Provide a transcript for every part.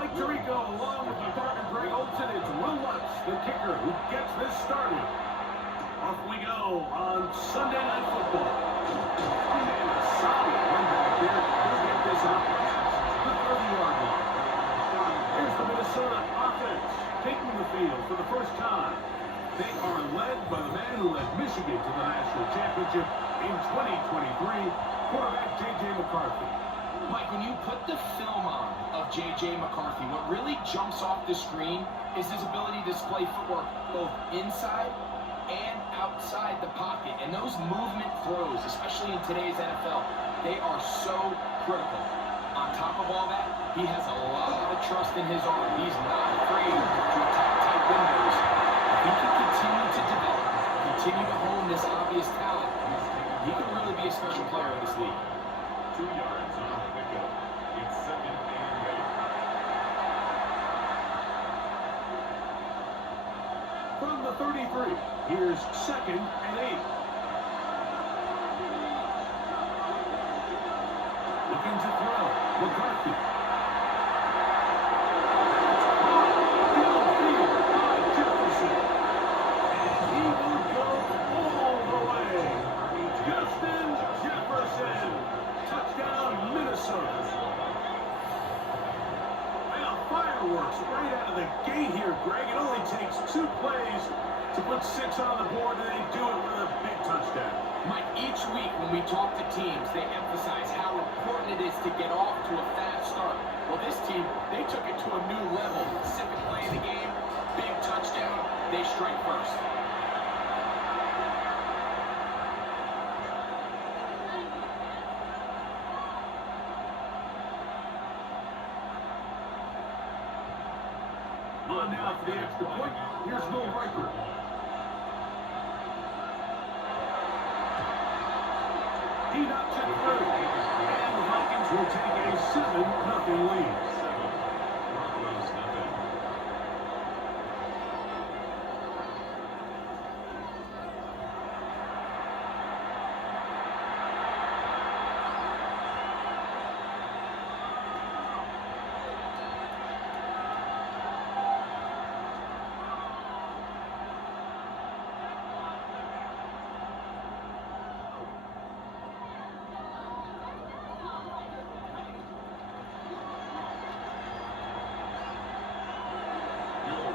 Mike Tirico along with the partner Greg Olson. It's Will Lutz, the kicker, who gets this started. Off we go on Sunday Night Football. And a solid run back there. He'll get this out. The 30-yard line. Here's the Minnesota offense taking the field for the first time. They are led by the man who led Michigan to the national championship in 2023, quarterback J.J. McCarthy. Mike, when you put the film on of J.J. McCarthy, what really jumps off the screen is his ability to display footwork both inside and outside the pocket. And those movement throws, especially in today's NFL, they are so critical. On top of all that, he has a lot of trust in his arm. He's not afraid to attack tight windows. If he can continue to develop, continue to hone this obvious talent, he can really be a special player in this league. 2 yards on the pickup. It's 2nd and 8. From the 33, here's 2nd and 8. Looking to throw, McCarthy. Downfield by Jefferson. And he will go all the way. Justin Jefferson. Touchdown, Minnesota. Well, fireworks right out of the gate here, Greg. It only takes 2 plays to put 6 on the board, and they do it with a big touchdown. Mike, each week when we talk to teams, they emphasize how important it is to get off to a fast start. Well, this team, they took it to a new level. Second play of the game, big touchdown, they strike first. On now for the extra point. Here's Will Riker. He knocks it through. And the Vikings will take a 7-0 lead. Broncos nothing.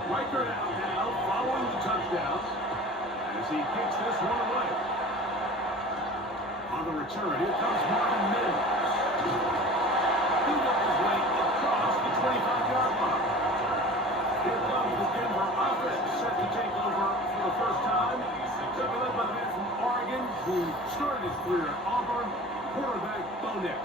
Riker out now, following the touchdown, as he kicks this one away. On the return, here comes Marvin Mims. He got his way across the 25-yard line. Here comes the Denver offense, set to take over for the first time. Took it led by the man from Oregon, who started his career at Auburn, quarterback Bo Nix.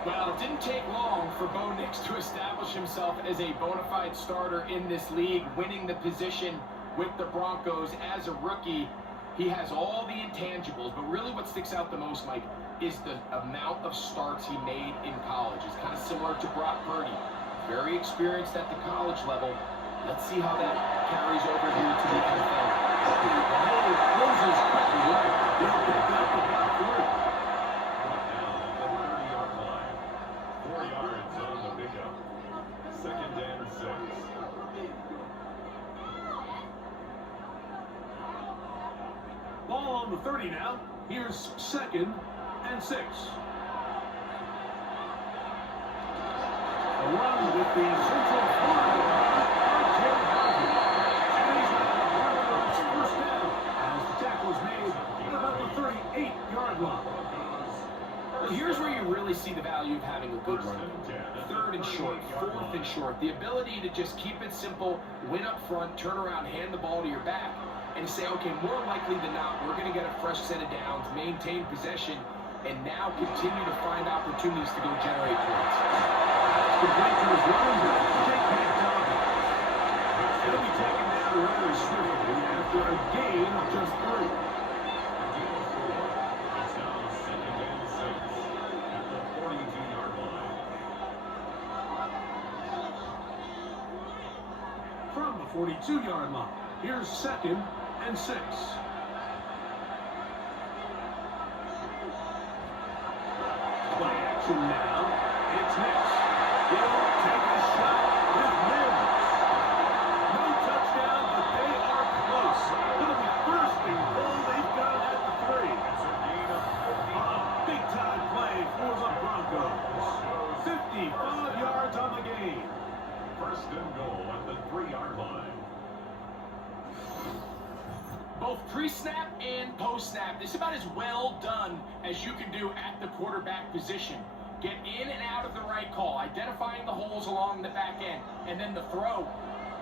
Well, it didn't take long for Bo Nix to establish himself as a bona fide starter in this league, winning the position with the Broncos as a rookie. He has all the intangibles, but really what sticks out the most, Mike, is the amount of starts he made in college. It's kind of similar to Brock Purdy. Very experienced at the college level. Let's see how that carries over here to the NFL. The hole closes quickly. They'll pick up about 3. 4 yards on the pickup. 2nd and 6. Ball on the 30 now. Here's 2nd and 6. A run with the Central Florida RJ Harvey. And he's got a Broncos first down as the tackle is made at about the 38-yard line. Well, here's where you really see the value of having a good run. 3rd and short, 4th and short. The ability to just keep it simple, win up front, turn around, hand the ball to your back, and say, okay, more likely than not, we're going to get a fresh set of downs, maintain possession, and now continue to find opportunities to go generate points. Complete to his running back, J.K. Dobbins. He'll be taken down rather swiftly after a gain of just 3. It's now 2nd and 6 at the 42-yard line. From the 42-yard line, here's 2nd and 6. Play action now. It's Nix. He'll take a shot pre-snap and post-snap. This is about as well done as you can do at the quarterback position. Get in and out of the right call, identifying the holes along the back end, and then the throw.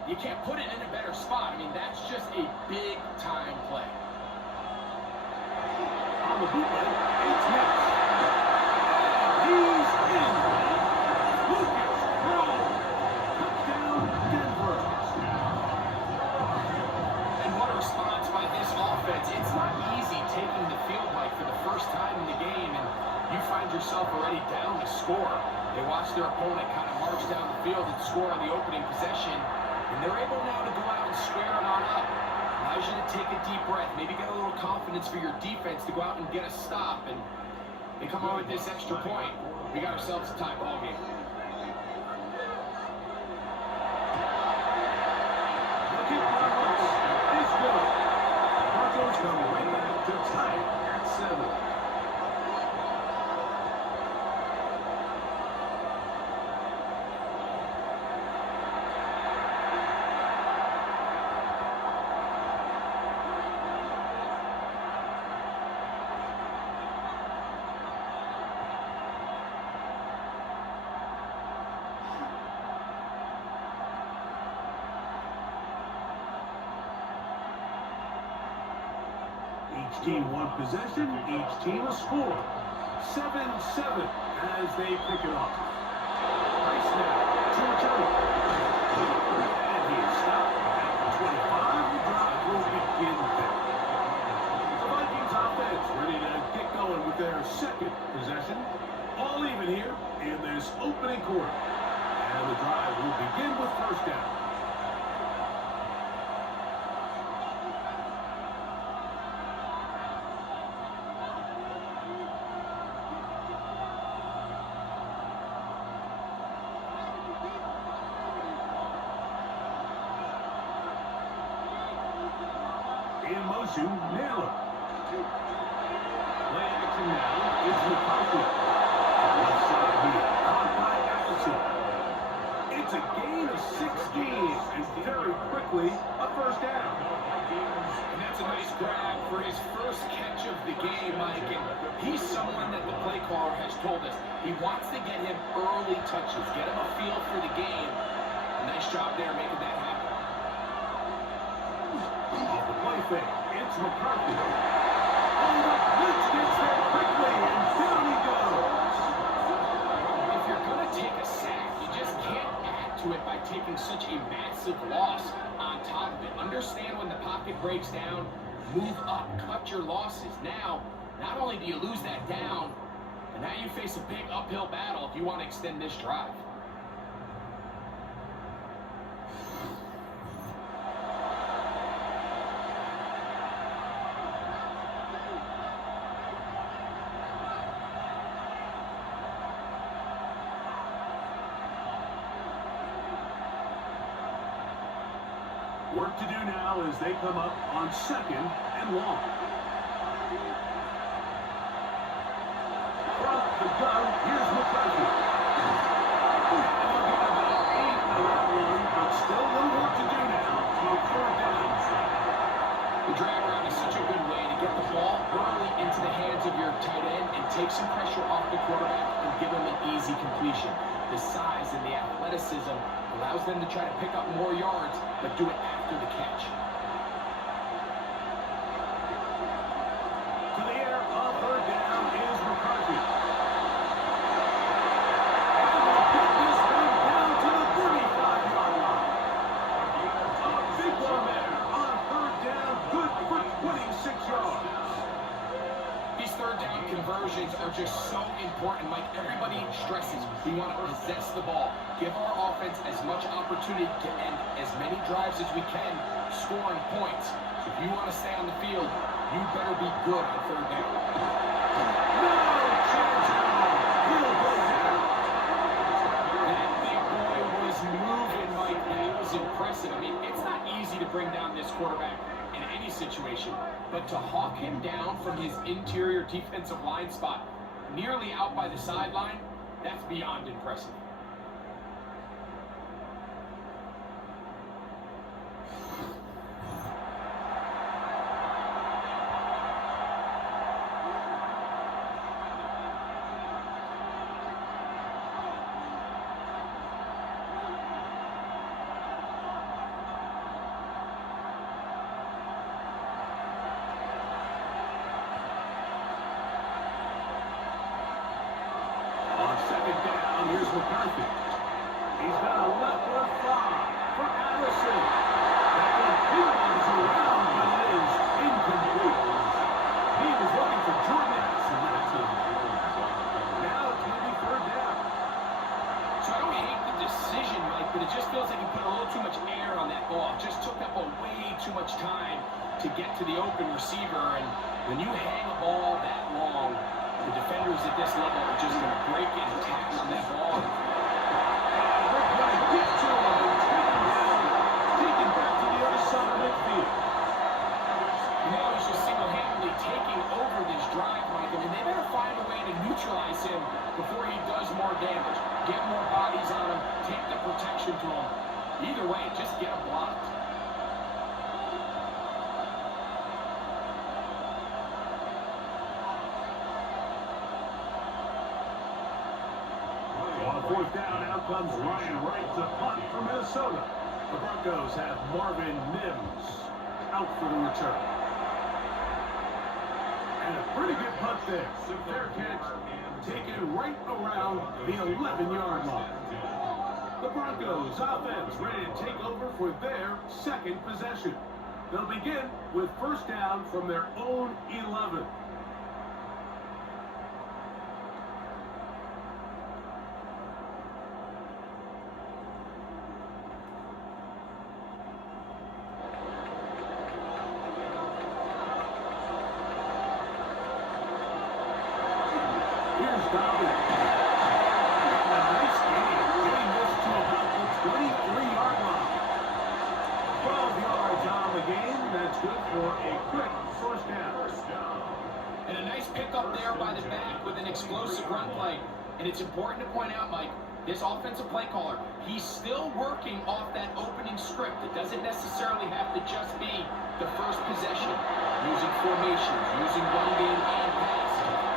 You can't put it in a better spot. I mean, that's just a big-time play. On the bootleg, it's next. He's in. Lucas Crow. Touchdown, Denver. And what a response by this offense. It's not easy taking the field like for the first time in the game, and you find yourself already down to score. They watch their opponent kind of march down the field and score on the opening possession, and they're able now to go out and square it on up. Allows you to take a deep breath, maybe get a little confidence for your defense to go out and get a stop, and they come on with this extra point. We got ourselves a tie ball game. The kick by Lutz is good. Broncos come right back to tie it at 7. Each team one possession, each team a score. 7-7 as they pick it up. Nice snap to return. And he's stopped at the 25. The drive will begin there. The Vikings offense ready to get going with their second possession. All even here in this opening quarter. And the drive will begin with first down. In motion, Naylor. Play action now is McCarthy. Left side here, caught by Allison. It's a gain of 16, and very quickly, a first down. And that's a nice grab for his first catch of the game, Mike. And he's someone that the play caller has told us he wants to get him early touches, get him a feel for the game. A nice job there making that happen. Off the play fake, it's McCarthy. Oh, the blitz gets there quickly, and down he goes. If you're going to take a sack, you just can't add to it by taking such a massive loss on top of it. Understand when the pocket breaks down, move up, cut your losses. Now, not only do you lose that down, but now you face a big uphill battle if you want to extend this drive. Work to do now as they come up on 2nd and long. From the gun, here's McCarthy. And they'll get about 8 on that one, but still a little work to do now on 4th down. The drag route is such a good way to get the ball early into the hands of your tight end and take some pressure off the quarterback and give him an easy completion. The size and the athleticism allows them to try to pick up more yards, but do it after the catch. To the air, on 3rd down is McCarthy. And they'll get this one down to the 35-yard line. A big one there on 3rd down, good for 26 yards. These 3rd down conversions are just so important, Mike. Everybody stresses we want to possess the ball, give our offense as much opportunity to end as many drives as we can, scoring points. So if you want to stay on the field, you better be good on 3rd down. No chance at all. He'll go down. That big boy was moving, Mike. That was impressive. I mean, it's not easy to bring down this quarterback in any situation, but to hawk him down from his interior defensive line spot, nearly out by the sideline, that's beyond impressive. is McCarthy. He's got a left foot fly for Allison. That continues around, but it is incomplete. He was looking for Jordan Addison. That's it. Now it's going to be third down. So I don't hate the decision, Mike, but it just feels like he put a little too much air on that ball. It just took up a way too much time to get to the open receiver. And when you hang a ball that long, the defenders at this level are just going to break it and tack on that ball. And they're going to get to him and take him down, taken back to the other side of midfield. Now he's just single-handedly taking over this drive, Michael, and they better find a way to neutralize him before he does more damage. Get more bodies on him, take the protection to him. Either way, just get him blocked. On fourth down, out comes Ryan Wright to punt for Minnesota. The Broncos have Marvin Mims out for the return. And a pretty good punt there. Fair catch, taken right around the 11-yard line. The Broncos offense ready to take over for their second possession. They'll begin with first down from their own 11. Here's Dobby. And a nice gain, getting this to about the 23-yard line. 12 yards on the game. That's good for a quick first down. And a nice pickup there by the back with an explosive run play. And it's important to point out, Mike, this offensive play caller, he's still working off that opening script. It doesn't necessarily have to just be the first possession. Using formations, using run game and pass.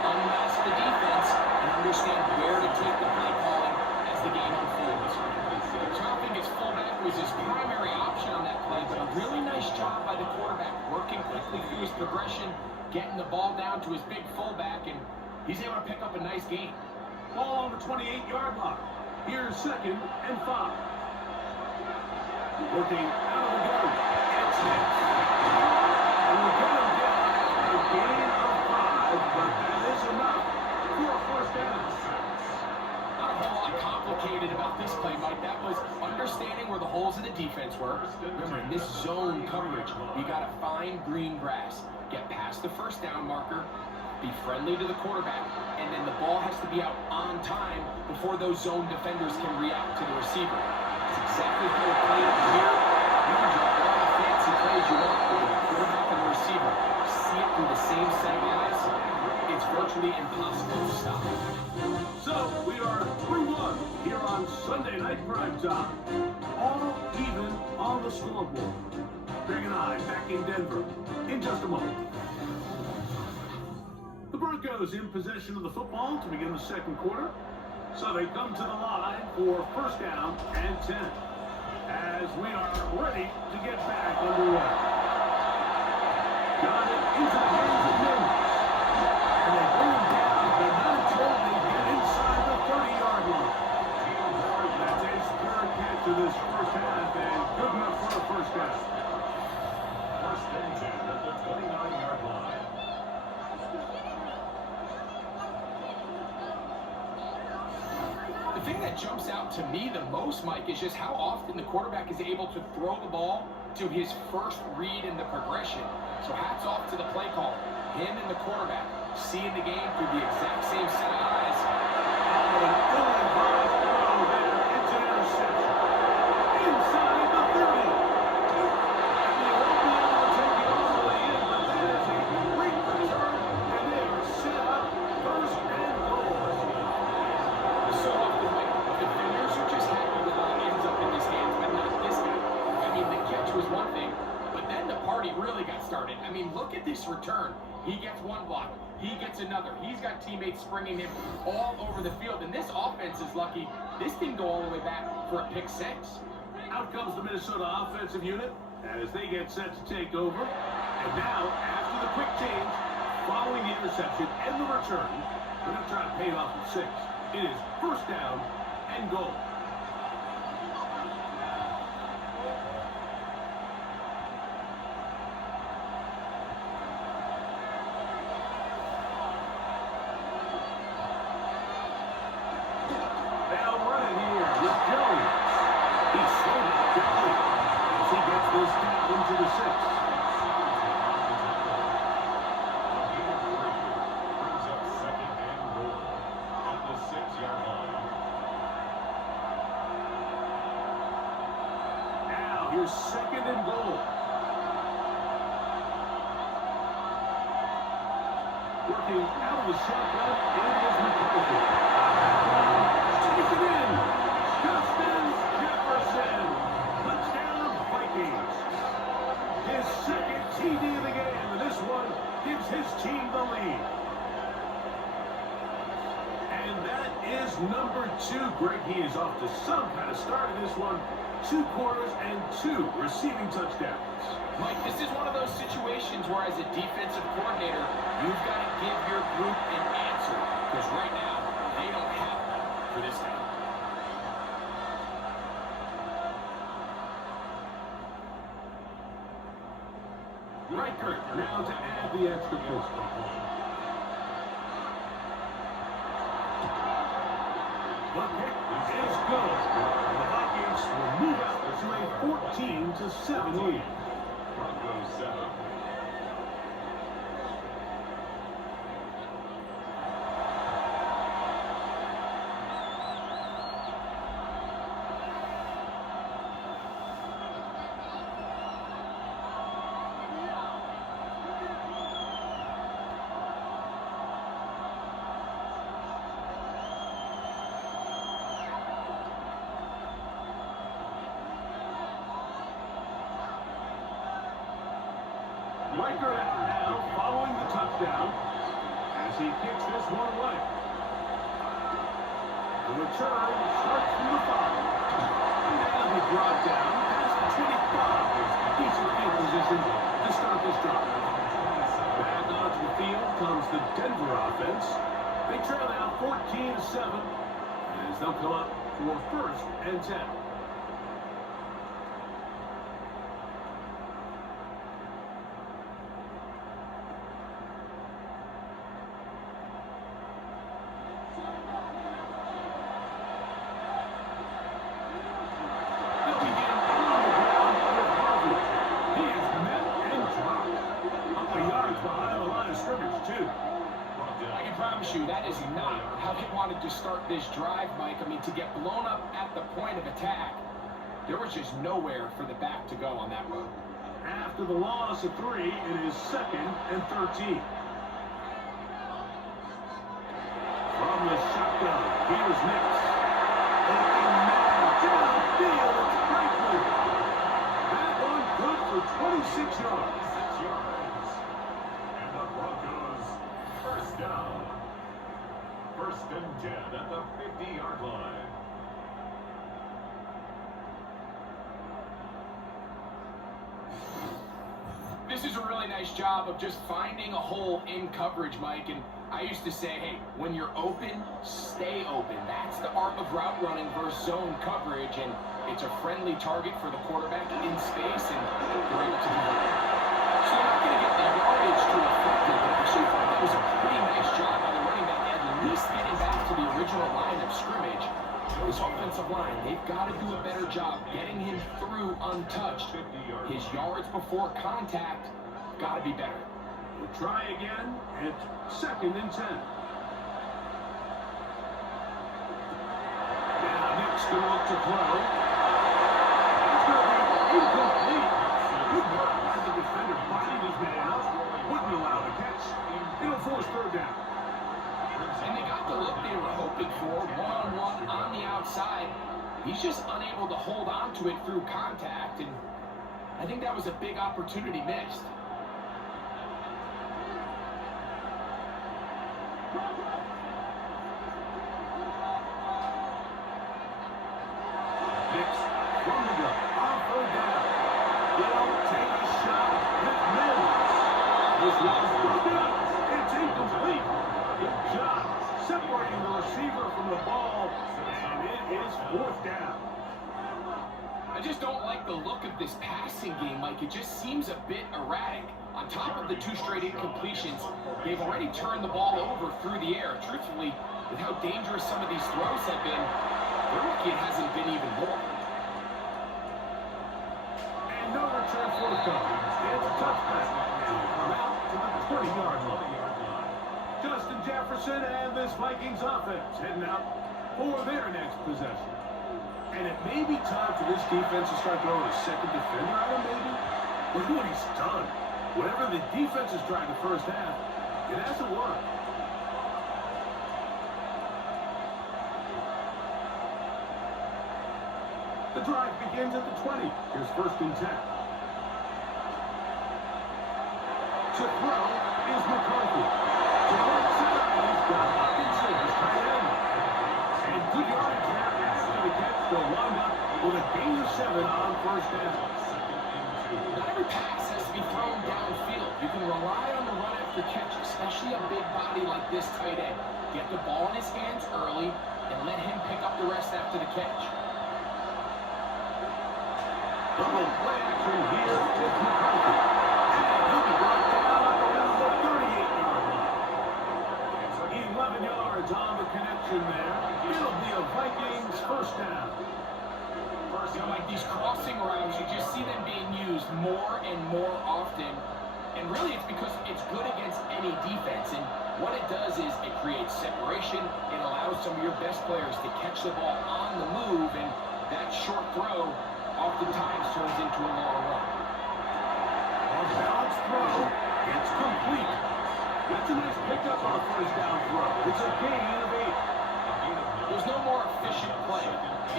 Unmask the defense and understand where to take the play calling as the game unfolds. So I don't think his fullback was his primary option on that play, but a really nice job by the quarterback, working quickly through his progression, getting the ball down to his big fullback, and he's able to pick up a nice gain. Ball on the 28-yard line. Here's 2nd and 5. Looking out of the gun. It's hit. And we're going down after a gain of 5, but that is enough for a first down. Not a whole lot complicated about this play, Mike. That was understanding where the holes in the defense were. Remember, in this zone coverage, you got to find green grass, get past the first down marker, be friendly to the quarterback, and then the ball has to be out on time before those zone defenders can react to the receiver. That's exactly how it played up here. You can drop all the fancy plays you want, but when the quarterback and the receiver see it through the same set of eyes, it's virtually impossible to stop. So we are through one here on Sunday Night Prime Time. All even on the scoreboard. Greg and I back in Denver in just a moment. The Broncos in possession of the football to begin the second quarter. So they come to the line for first down and 10. As we are ready to get back underway. Got it into the hands of Mims. And they bring him down, but not until they get inside the 30-yard line. That's his third catch of this first half, and good enough for a first down. First and 10 at the 29-yard line. The thing that jumps out to me the most, Mike, is just how often the quarterback is able to throw the ball to his first read in the progression. So hats off to the play caller. Him and the quarterback seeing the game through the exact same set of eyes. Oh, an ill-advised throw there. It's an interception. Inside the 30. And they won't be able to take it all the way in, but that is a great return, and they are set up first and goal. So often, Mike, defenders are just happy with what ends up in his hands, but not this guy. I mean, the catch was one thing, but then the party really got started. I mean, look at this return. He gets one block. He gets another. He's got teammates springing him all over the field. And this offense is lucky. This didn't go all the way back for a pick six. Out comes the Minnesota offensive unit as they get set to take over. And now, after the quick change, following the interception and the return, we're going to try to pay it off with 6. It is first down and goal. Now running here with Jones. He's slowed it quickly as he gets this down into the 6. Brings up second and goal at the 6-yard line. Now here's second and goal. Working out of the shotgun, and it is McCarthy. Take it in. Justin Jefferson. Touchdown, Vikings. His second TD of the game, and this one gives his team the lead. And that is number 2. Greg, he is off to some kind of start in this one. 2 quarters and 2 receiving touchdowns. Mike, this is one of those situations where as a defensive coordinator, you've got to give your group an answer. Because right now, they don't have one for this guy. Riker now to add the extra point. The kick is good. The Vikings will move out to a 14-7 lead. Broncos 7. Riker now following the touchdown as he kicks this one away. The return starts from the 5. And that'll be brought down past the 25. Decent field position to start this drive. Back onto the field comes the Denver offense. They trail now 14-7 as they'll come up for 1st and 10. I can promise you that is not how they wanted to start this drive, Mike. I mean, to get blown up at the point of attack, there was just nowhere for the back to go on that run. After the loss of 3, it is 2nd and 13. From the shotgun, here's Nix. Looking mad downfield, it's Franklin. That one good for 26 yards. 6 yards. And the Broncos, first down. 1st and 10 at the 50-yard line. This is a really nice job of just finding a hole in coverage, Mike. And I used to say, hey, when you're open, stay open. That's the art of route running versus zone coverage. And it's a friendly target for the quarterback in space, and they're able to do that. So they're not going to get the yardage to reflect it, but I actually thought that was a pretty nice job by the running back, at least getting back to the original line of scrimmage. This offensive line, they've got to do a better job getting him through untouched. His yards before contact got to be better. We'll try again at 2nd and 10. Now Nick's going to look to throw. It's going to be incomplete. Good work by the defender biting his man out. Wouldn't allow the catch. It'll force 3rd down. And they got the look they were hoping for, one-on-one on the outside. He's just unable to hold on to it through contact, and I think that was a big opportunity missed. Nick's from the gun. Off 3rd down. They'll take a shot with Mills. This one's broken up. It's incomplete. Good job separating the receiver from the ball, and it is fourth down. I just don't like the look of this passing game, Mike. It just seems a bit erratic. On top of the 2 straight incompletions, they've already turned the ball over through the air. Truthfully, with how dangerous some of these throws have been, they're lucky it hasn't been even more. And no return for the Vikings. It's a touchback. Come out to the 20-yard line. Justin Jefferson and this Vikings offense heading out for their next possession. And it may be time for this defense to start throwing a second defender at him, maybe. Look at what he's done. Whatever the defense has tried the first half, it hasn't worked. The drive begins at the 20. Here's first and 10. To throw is McCarthy. To the right side, he's got Hopkinson, his tight end. And good yardage there after the catch. They'll wind up with a gain of 7 on first down. Not every pass has to be thrown downfield. You can rely on the run after catch, especially a big body like this tight end. Get the ball in his hands early and let him pick up the rest after the catch. Double play action here with McCarthy. And he'll be brought down around the 38-yard line. 11 yards on the connection there. It'll be a Vikings first down. You know, like these crossing routes, you just see them being used more and more often. And really, it's because it's good against any defense. And what it does is it creates separation. It allows some of your best players to catch the ball on the move. And that short throw oftentimes turns into a long run. On balance throw, it's complete. That's a nice pickup on a first down throw. It's a gain of 8. There's no more efficient play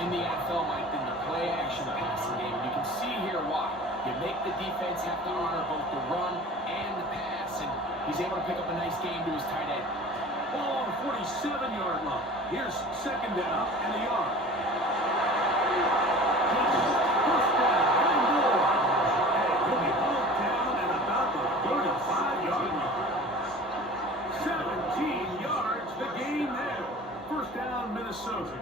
in the NFL, Mike, than the play-action passing game. And you can see here why. You make the defense have to honor both the run and the pass, and he's able to pick up a nice game to his tight end. Ball on the 47-yard line. Here's second down and a yard. First down and more. And he'll be hauled down at about the 35-yard line. 17 yards, the gain there. First down, Minnesota.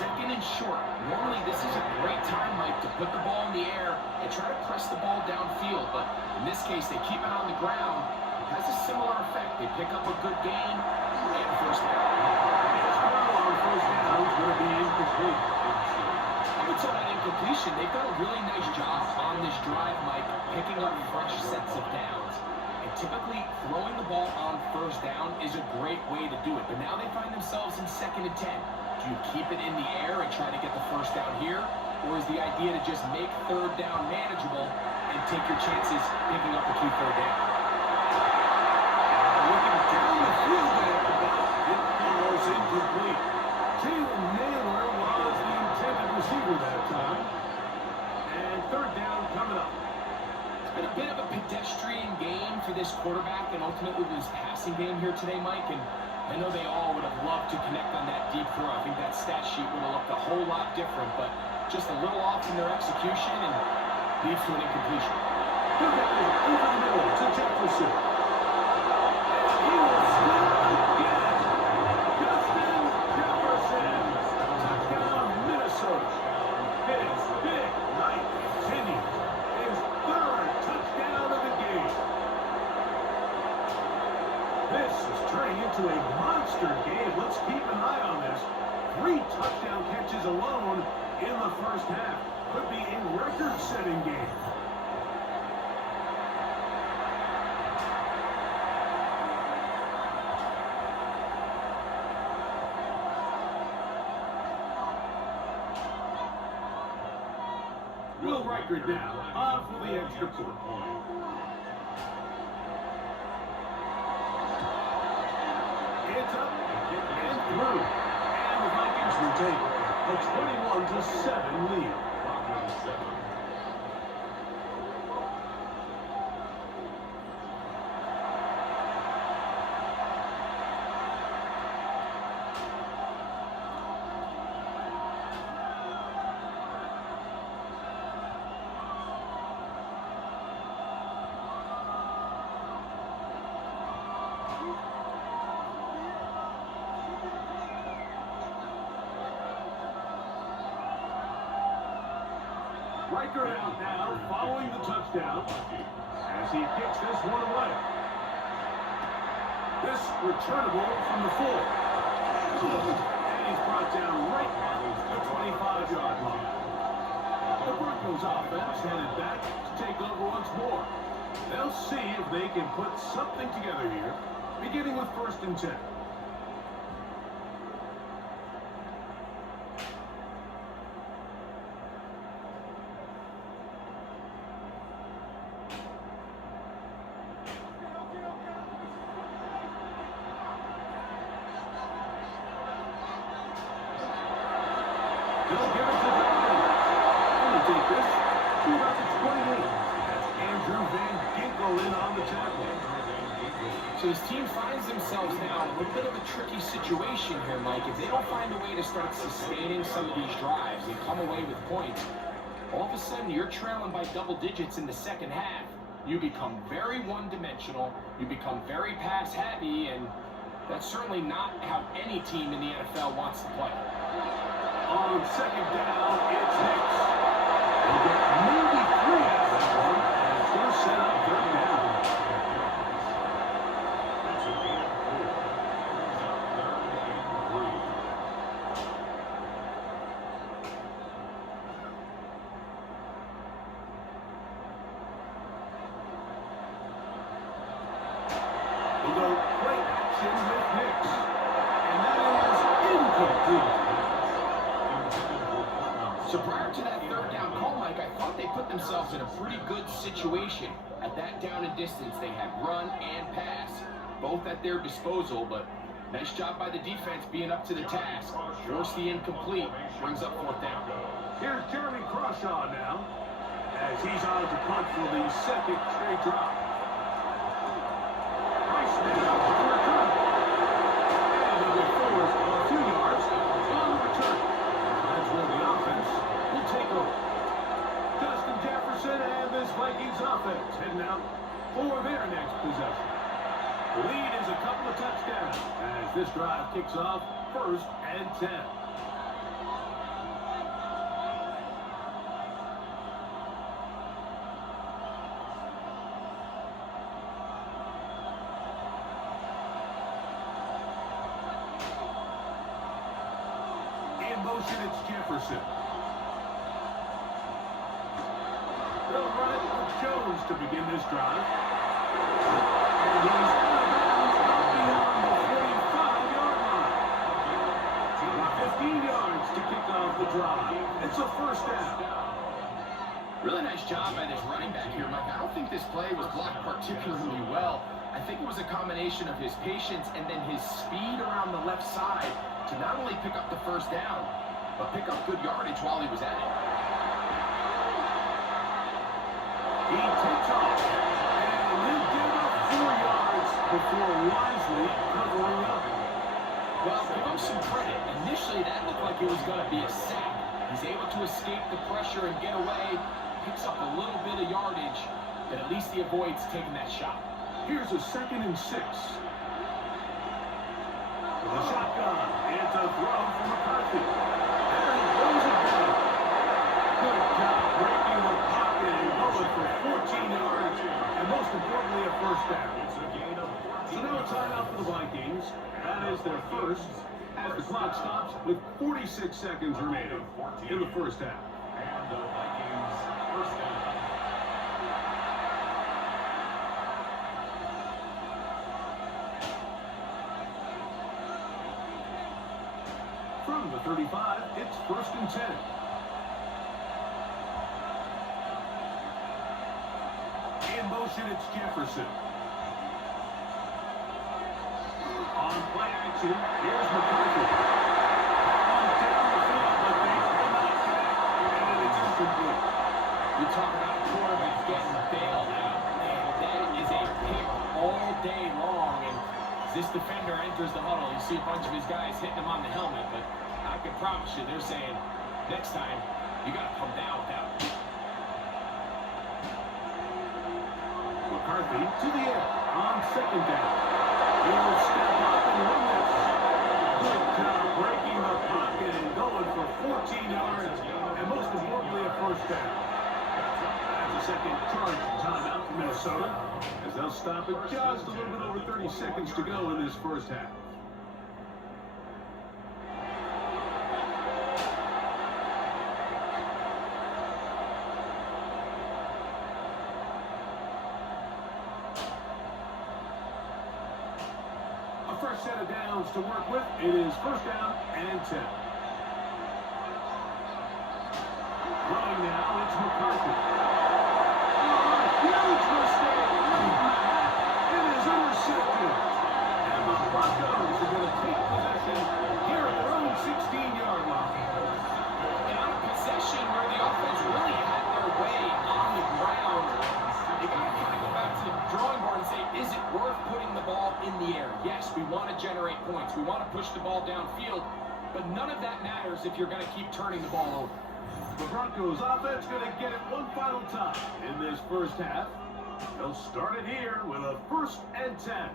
Second and short. Normally, this is a great time, Mike, to put the ball in the air and try to press the ball downfield. But in this case, they keep it on the ground. It has a similar effect. They pick up a good gain and first down. His throw on first down is going to be incomplete. Up until that incompletion, they've done a really nice job on this drive, Mike, picking up fresh sets of downs. And typically, throwing the ball on first down is a great way to do it. But now they find themselves in 2nd and 10. Do you keep it in the air and try to get the first down here? Or is the idea to just make third down manageable and take your chances picking up the key third down? Looking down the field there, but it falls incomplete. Jalen Naylor was the intended receiver that time. And third down coming up. It's been a bit of a pedestrian game for this quarterback and ultimately this passing game here today, Mike. And I know they all would have loved to connect on that deep throw. I think that stat sheet would have looked a whole lot different, but just a little off in their execution and leads to an incompletion. Good down over the middle to Jefferson. And he will snap again. Justin Jefferson. Touchdown, Minnesota. His big night continues. His third touchdown of the game. This is turning into a monster game. Let's keep an eye on this. 3 touchdown catches alone in the first half. Could be a record-setting game. Will Reichard now on for the extra point. It's up and through. And the Vikings retain a 21-7 lead. striker out now following the touchdown as he kicks this one away. This returnable from the 4. And he's brought down right at the 25-yard line. The Broncos offense headed back to take over once more. They'll see if they can put something together here, beginning with 1st and 10. They'll give it to Vikings. And they take this to about the 28. That's Andrew Van Ginkel in on the tackle. So his team finds themselves now in a little bit of a tricky situation here, Mike. If they don't find a way to start sustaining some of these drives and come away with points, all of a sudden you're trailing by double digits in the second half. You become very one-dimensional, you become very pass-happy, and that's certainly not how any team in the NFL wants to play. On 2nd down, it's Hicks. They'll get maybe 3 out of that one as they're set up 3rd down. It's a gain of 4. We'll go play action with Hicks. And that is incomplete. So prior to that 3rd down call, Mike, I thought they put themselves in a pretty good situation. At that down and distance, they had run and pass, both at their disposal, but nice job by the defense being up to the task. Force the incomplete, brings up 4th down. Here's Jeremy Crawshaw now, as he's on to punt for the 2nd straight drop. Rice now on the return. And they'll get forward a few yards on the return. That's where the offense will take over. Justin Jefferson and this Vikings offense heading out for their next possession. The lead is a couple of touchdowns as this drive kicks off 1st and 10. In motion, it's Jefferson. They'll run it with Jones to begin this drive. And he's out of bounds out beyond the 45-yard line. 15 yards to kick off the drive. It's a 1st down. Really nice job by this running back here, Mike. I don't think this play was blocked particularly well. I think it was a combination of his patience and then his speed around the left side to not only pick up the 1st down, but pick up good yardage while he was at it. He takes off, and they give up 4 yards before wisely covering up. Well, give him some credit. Initially, that looked like it was going to be a sack. He's able to escape the pressure and get away, picks up a little bit of yardage, but at least he avoids taking that shot. Here's a 2nd and 6. The shotgun, and a throw from McCarthy. There he goes again. Good job breaking the pocket and going for 14 yards, and most importantly, a 1st down. It's a gain of 14. So now a timeout for the Vikings. That is their first, as the clock stops with 46 seconds remaining in the 1st half. And the Vikings 1st down. From the 35, it's 1st and 10. In motion, it's Jefferson. On play action, here's McCarthy. On down the field, but they cannot connect, and it's incomplete. You talk about a quarterback getting bailed out, and that is a pick all day long. And as this defender enters the huddle, you see a bunch of his guys hitting him on the helmet, but I can promise you, they're saying, next time, you got to come down with that one. McCarthy to the air on 2nd down. He'll step up and win this. Good job breaking the pocket and going for 14 yards, and most importantly, a 1st down. That's a second charge timeout for Minnesota, as they'll stop it just a little bit over 30 seconds to go in this first half. A fresh set of downs to work with. It is first down and 10. Running now, it's McCarthy. Huge mistake. It is intercepted. And the Broncos are going to take possession here at their own 16-yard line. And on a possession where the offense really had their way on the ground, you got to kind of go back to the drawing board and say, is it worth putting the ball in the air? Yes, we want to generate points. We want to push the ball downfield, but none of that matters if you're going to keep turning the ball over. The Broncos offense going to get it one final time in this first half. They'll start it here with a first and 10.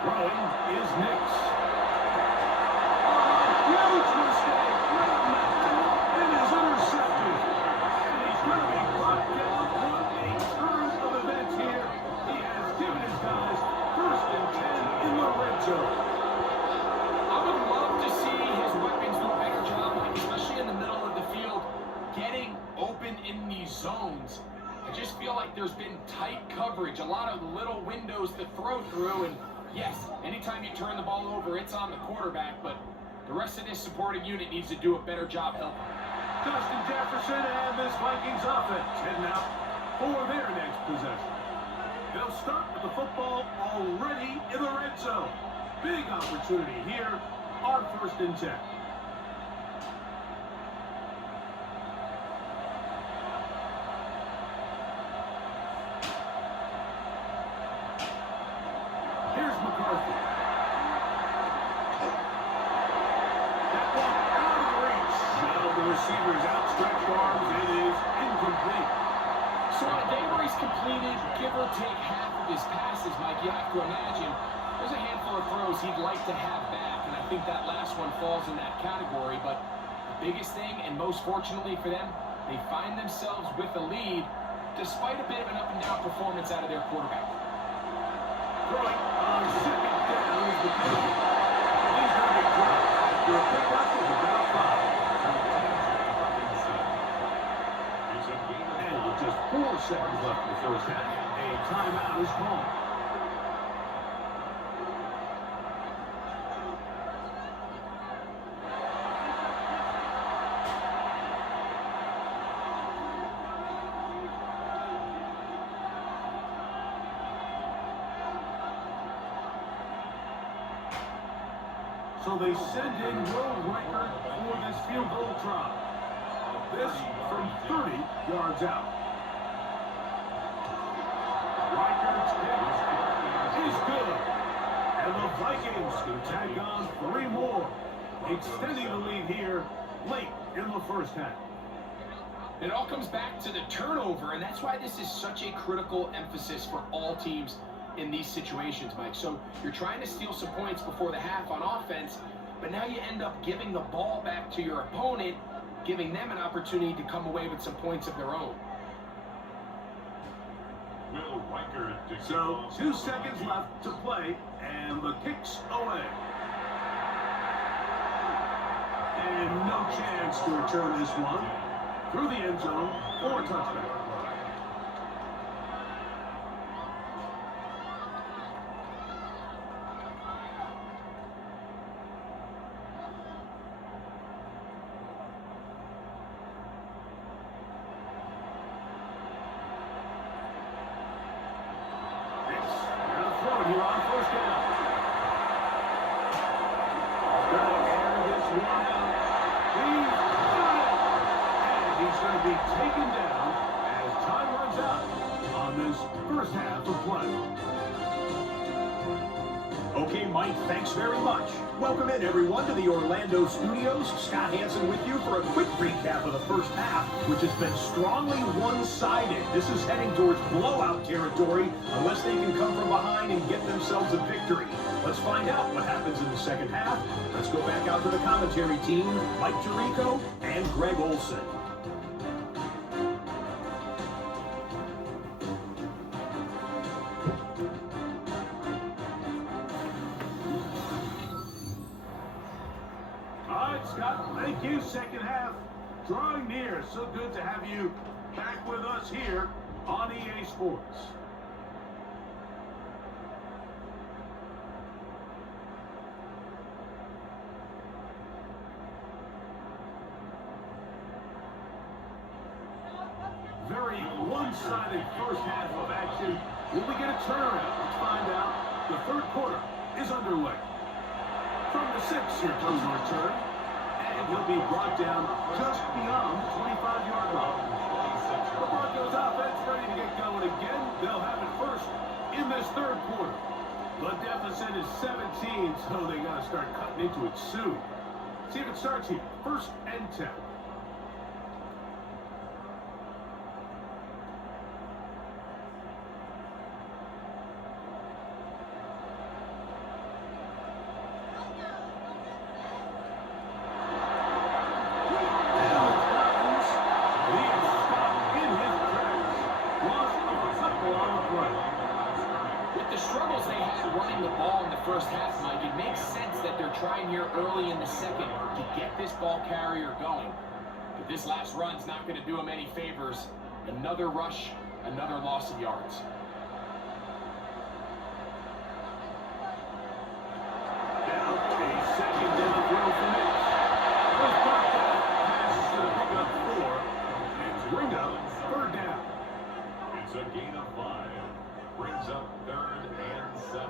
Throwing is Nix. Huge mistake. It is intercepted. And he's going to be brought down on a turn of events here. He has given his guys first and 10 in the red zone. I would love to see his weapons do a better job, like especially in the middle of the field, getting open in these zones. I just feel like there's been tight coverage, a lot of little windows to throw through, and yes, anytime you turn the ball over, it's on the quarterback, but the rest of this supporting unit needs to do a better job helping. Justin Jefferson and this Vikings offense heading out for their next possession. They'll start with the football already in the red zone. Big opportunity here on first and 10. Here's McCarthy. That one out of reach. Now the receiver's outstretched arms. It is incomplete. So on a day where he's completed, give or take half of his passes, Mike, you have to imagine there's a handful of throws he'd like to have back, and I think that last one falls in that category. But the biggest thing, and most fortunately for them, they find themselves with a lead despite a bit of an up-and-down performance out of their quarterback. Throwing on second down is the play. He's going to be dropped after a pickup of about 5. And with just 4 seconds left in the first half, a timeout is called. So they send in Will Riker for this field goal try. This from 30 yards out. Riker's kick is good. And the Vikings can tag on 3 more, extending the lead here late in the first half. It all comes back to the turnover, and that's why this is such a critical emphasis for all teams in these situations, Mike. So you're trying to steal some points before the half on offense, but now you end up giving the ball back to your opponent, giving them an opportunity to come away with some points of their own. Will Riker So 2 seconds left to play, and the kick's away. And no chance to return this one through the end zone for a touchdown. Here on first down. Going to air this one out. He's got it. And he's going to be taken down as time runs out on this first half of play. Okay, Mike, thanks very much. Welcome in, everyone, to the Orlando studios. Scott Hansen with you for a quick recap of the first half, which has been strongly one-sided. This is heading towards blowout territory unless they can come from behind and get themselves a victory. Let's find out what happens in the second half. Let's go back out to the commentary team, Mike Tirico and Greg Olson. Scott, thank you. Second half drawing near. So good to have you back with us here on EA Sports. Very one-sided first half of action. Will we get a turnaround? Let's find out. The third quarter is underway. From the 6, here comes the return. And he'll be brought down just beyond the 25-yard line. The Broncos offense ready to get going again. They'll have it first in this third quarter. The deficit is 17, so they got to start cutting into it soon. See if it starts here. First and 10. First half, Mike, it makes sense that they're trying here early in the second to get this ball carrier going. But this last run's not going to do him any favors. Another rush, another loss of yards. Now, a second down throw for Mitch. First brought down, passes to the pickup 4, and bring up third down. It's a gain of 5. Brings up 3rd and 7.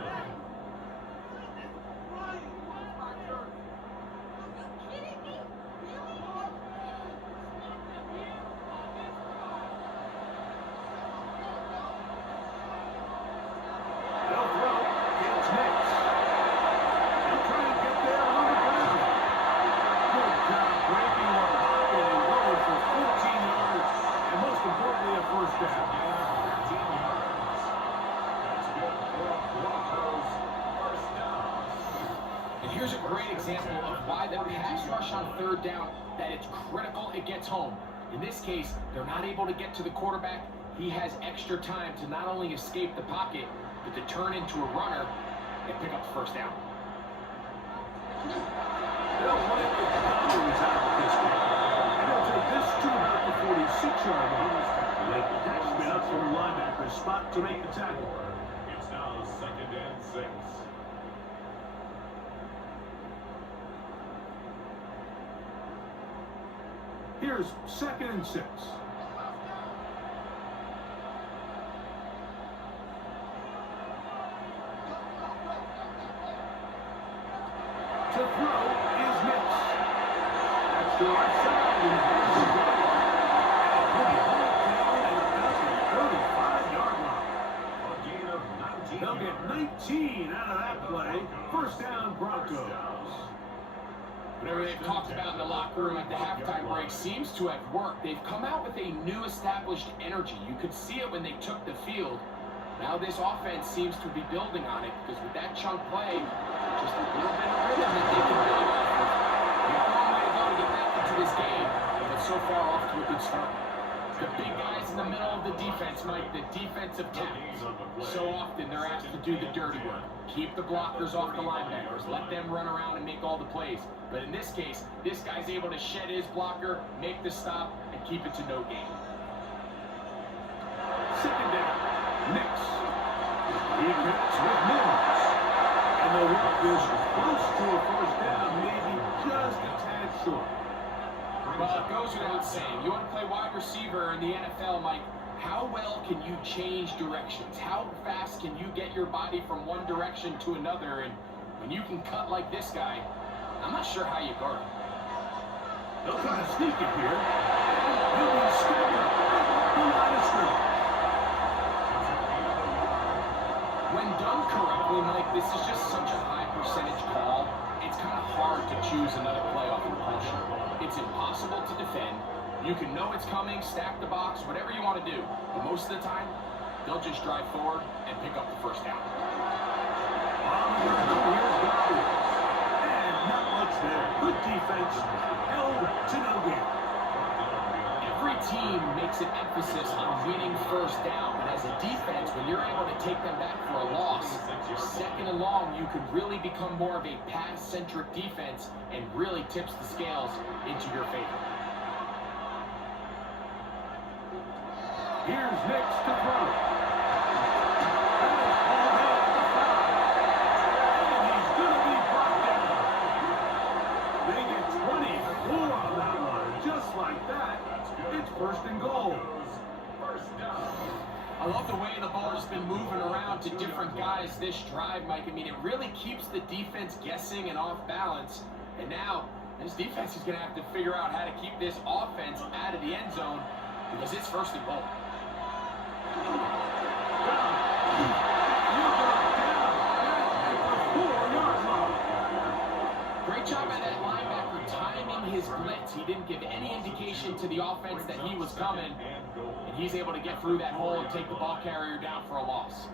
Here's a great example of why the pass rush on third down, that it's critical it gets home. In this case, they're not able to get to the quarterback. He has extra time to not only escape the pocket, but to turn into a runner and pick up the first down. They'll play with the boundaries out of this game. And they'll take this to about the 46-yard line. They catch me up from the linebacker's spot to make the tackle. It's now 2nd and 6. Here's 2nd and 6. To throw is Mitch. That's the right side. And here's the goal. And he'll be hauled down at about the 35-yard line. A gain of 19. They'll get 19 out of that play. First down, Broncos. Whatever they've talked about in the locker room at the halftime break seems to have worked. They've come out with a new established energy. You could see it when they took the field. Now this offense seems to be building on it because with that chunk play, just a little bit of rhythm that they can build off of. They have a long way to go to get back into this game, but so far off to a good start. The big guys in the middle of the defense, Mike, the defensive tackles. So often they're asked to do the dirty work. Keep the blockers off the linebackers. Let them run around and make all the plays. But in this case, this guy's able to shed his blocker, make the stop, and keep it to no gain. Second down. Nix. He connects with Mills. And the work is close to a first down, maybe just a tad short. Well, it goes without saying. You want to play wide receiver in the NFL, Mike, how well can you change directions? How fast can you get your body from one direction to another? And when you can cut like this guy, I'm not sure how you guard him. They'll try to sneak it here. And he'll be stepped up. The line of scrimmage. When done correctly, Mike, this is just such a high percentage call. It's kind of hard to choose another play off compulsion. It's impossible to defend. You can know it's coming, stack the box, whatever you want to do. But most of the time, they'll just drive forward and pick up the first down. And not much there. Good defense. Held to no gain. Every team makes an emphasis on winning first down, but as a defense, when you're able to take them back for a loss, second and long, you could really become more of a pass-centric defense and really tips the scales into your favor. Here's next to throw. And he's going to be brought down. They get 24 on that one. Just like that, it's first and goal. I love the way the ball has been moving around to different guys this drive, Mike. I mean, it really keeps the defense guessing and off balance. And now, this defense is going to have to figure out how to keep this offense out of the end zone because it's first and goal. Great job by that linebacker timing his blitz. He didn't give any indication to the offense that he was coming, and he's able to get through that hole and take the ball carrier down for a loss.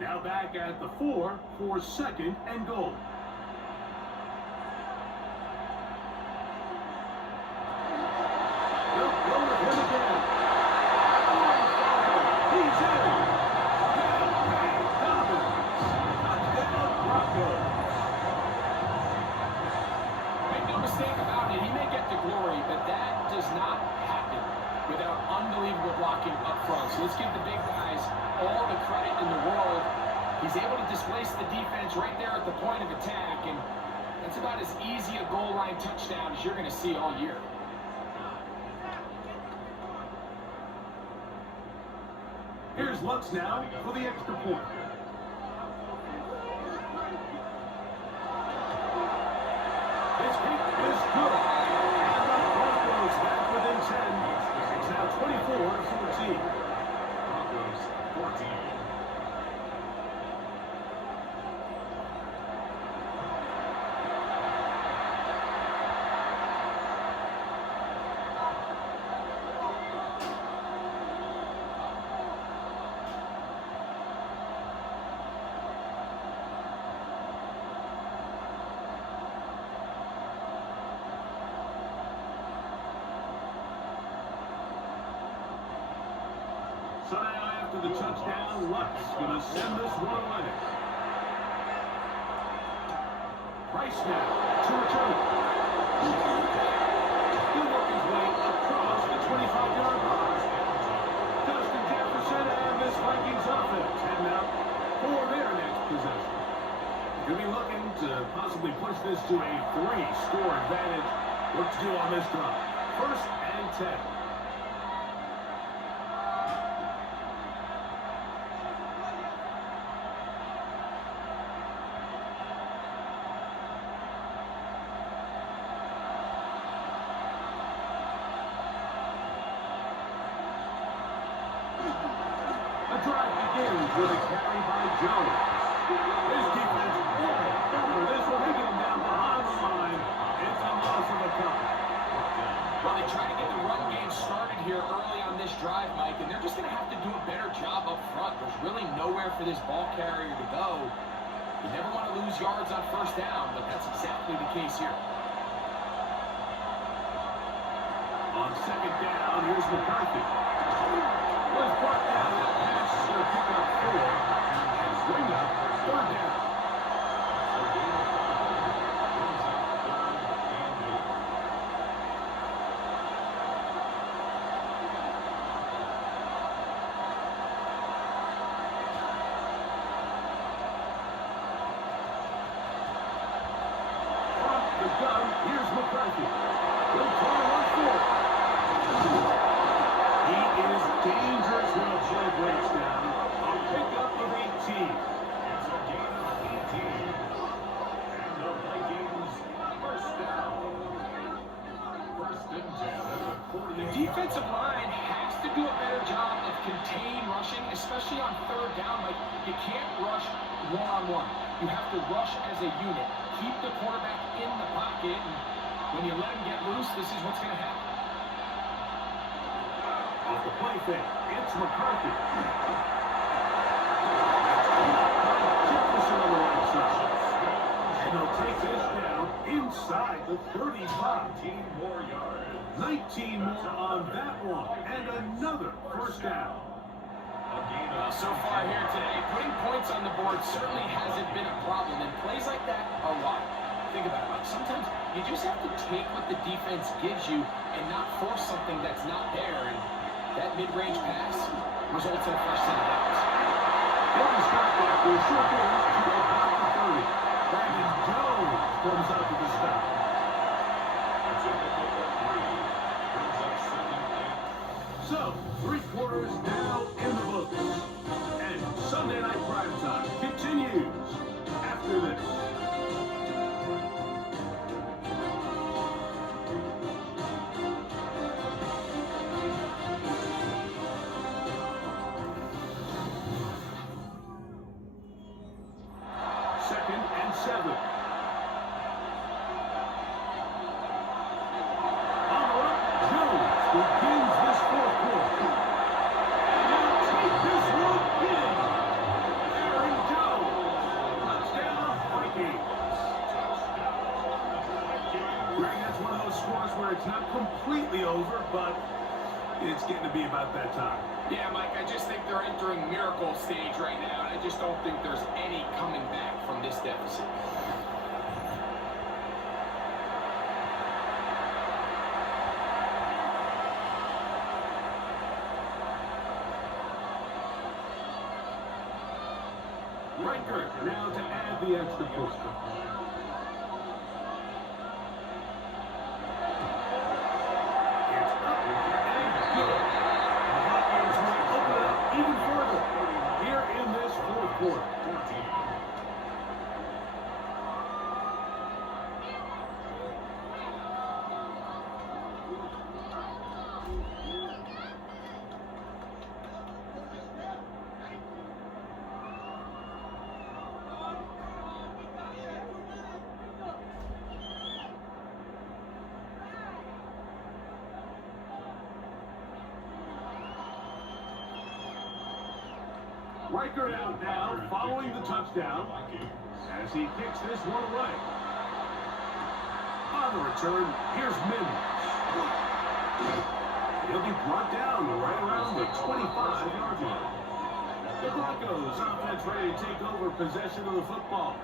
Now back at the 4 for second and goal. They'll go with him again. He's in. Touchdown, Broncos. Make no mistake about it, he may get the glory, but that does not happen without unbelievable blocking up front. So let's give the big guys all the credit in the world. He's able to displace the defense right there at the point of attack, and that's about as easy a goal line touchdown as you're going to see all year. Here's Lutz now for the extra point. His kick is good. And the Broncos back within 10. It's now 24-14. Broncos 14. So now after the touchdown, Lutz going to send this one away. Price now to return it. He'll work his way across the 25-yard line. Justin Jefferson and this Vikings offense heading out for their next possession. Going to be looking to possibly push this to a 3-score advantage. What to do on this drive? First and 10. The drive begins with a carry by Jones. His defense over this one, taking him down behind the line. It's a loss of a couple. Well, they try to get the run game started here early on this drive, Mike, and they're just going to have to do a better job up front. There's really nowhere for this ball carrier to go. You never want to lose yards on first down, but that's exactly the case here. On second down, here's McCarthy. Was brought down that pass to pick up 4. And swing up, third down. From the gun, here's McCarthy. He'll try one 4. He is dangerous. rushing, especially on third down. Like, you can't rush one-on-one. You have to rush as a unit. Keep the quarterback in the pocket, and when you let him get loose, this is what's going to happen. Off the play fake, it's McCarthy. Jefferson on the right side. And they'll take this down inside the 35. 19 more yards. 19 more on that one. And another first down. So far here today, putting points on the board certainly hasn't been a problem, and plays like that are why. Think about it, like sometimes you just have to take what the defense gives you and not force something that's not there, and that mid-range pass results in a first set of downs. Getting stopped after a short gain to about the 30. Brandon Jones comes up with the stop. So, 3 quarters now in the books. And Sunday Night Primetime continues after this. Second and 7. On the run, Jones begins this fourth quarter. And he'll take this one in. Aaron Jones. Touchdown, Vikings. Greg, that's one of those scores where it's not completely over, but it's getting to be about that time. Yeah, Mike, I just think they're entering miracle stage right now, and I just don't think there's any coming back from this deficit. Riker now to add the extra point. It's up and good. The Vikings will open it up even further here in this fourth quarter. 14. Riker out now, following the touchdown, as he kicks this one away. On the return, here's Mims. He'll be brought down right around the 25-yard line. The Broncos offense ready to take over possession of the football.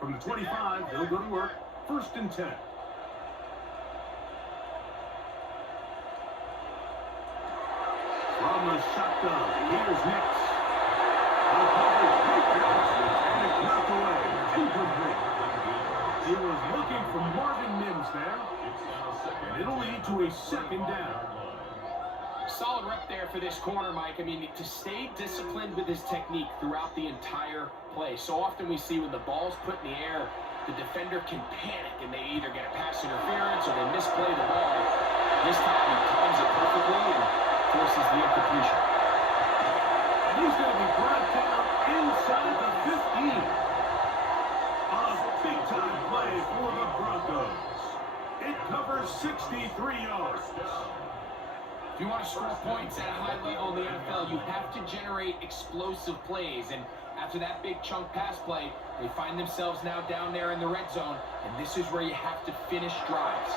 From the 25, they'll go to work. First and 10. From the shotgun, here's Nix. On coverage, breakdowns, and it's knocked away. Incomplete. He was looking for Marvin Mims there, and it'll lead to a second down. Solid rep there for this corner, Mike. I mean, to stay disciplined with his technique throughout the entire play. So often we see when the ball's put in the air, the defender can panic and they either get a pass interference or they misplay the ball. This time he times it perfectly and forces the incompletion. And he's going to be brought down inside the 15. A big-time play for the Broncos. It covers 63 yards. If you want to score points at a high level in the NFL, you have to generate explosive plays. And after that big chunk pass play, they find themselves now down there in the red zone. And this is where you have to finish drives.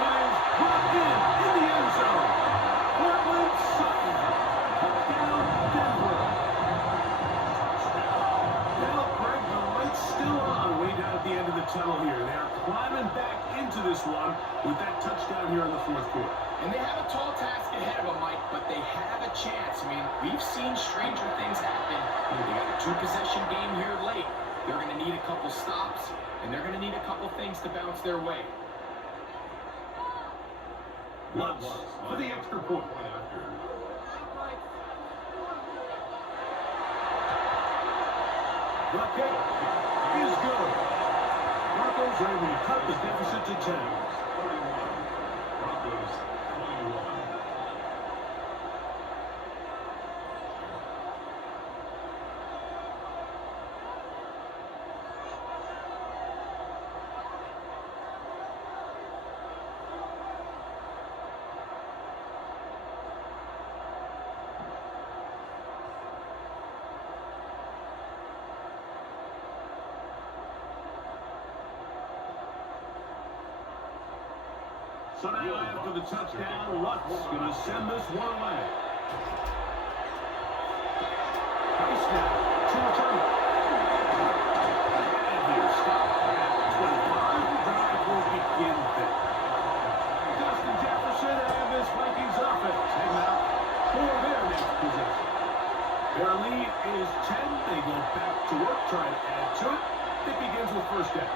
It is brought in the end zone. Portland Sutton. Touchdown, Denver. Now, Greg, the light's still on way down at the end of the tunnel here. They're climbing back into this one with that touchdown here in the fourth quarter. And they have a tall task ahead of them, Mike, but they have a chance. I mean, we've seen stranger things happen. They got a 2-possession game here late. They're going to need a couple stops, and they're going to need a couple things to bounce their way. Lutz for the extra point. The kick is good. Broncos are able to cut the deficit to 10. Broncos 21. So now after the touchdown, Lutz going to send this one away. Nice snap to return it. And here's stopped at 25. The drive will begin there. Justin Jefferson and this Vikings offense hang out for their next possession. Their lead is 10. They go back to work, try to add to it. It begins with first down.